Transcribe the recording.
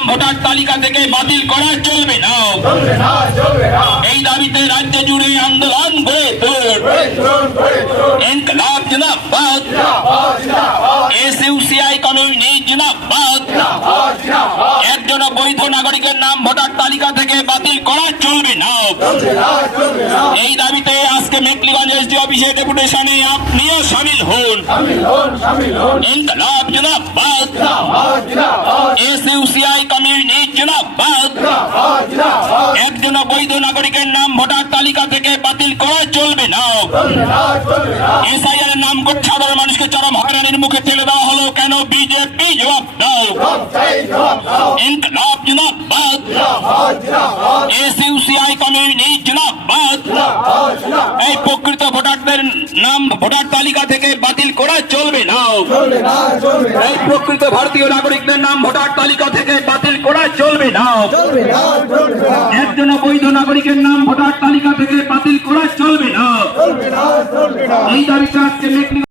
নাম ভোটার তালিকা থেকে বাতিল করা চলবে না। এই দাবিতে রাজ্য জুড়ে আন্দোলন গড়ে তুলুন। ইনকলাব জিন্দাবাদ, এসইউসিআই কমিউনিটি জিন্দাবাদ। একজন বৈধ নাগরিকের নাম ভোটার তালিকা থেকে বাতিল করা চলবে না। এই দাবিতে আজকে মেখলিগঞ্জ এসডি অফিসে ডেপুটেশনে আপনিও শামিল হন। ইনকলাব জিন্দাবাদ, এসইউসিআই কমিউনিটি জিন্দাবাদ। একজন বৈধ নাগরিকের নাম ভোটার তালিকা থেকে বাতিল করা চলবে না। এসআইআর নাম করে সাধারণ মানুষকে চরম হয়রানির মুখে ঠেলে দেওয়া হলো কেন? বিজেপি জবাব দাও। ইনকলাব জিন্দাবাদ, এসইউসিআই কমিউনিটি জিন্দাবাদ। এই প্রকৃত ভোটারদের নাম ভোটার তালিকা থেকে বাতিল করা চলবে না। এই প্রকৃত ভারতীয় নাগরিকদের নাম ভোটার তালিকা থেকে বাতিল করা চলবে না। একজন বৈধ নাগরিকের নাম ভোটার তালিকা থেকে বাতিল করা চলবে না। এই দাবিতে আজকে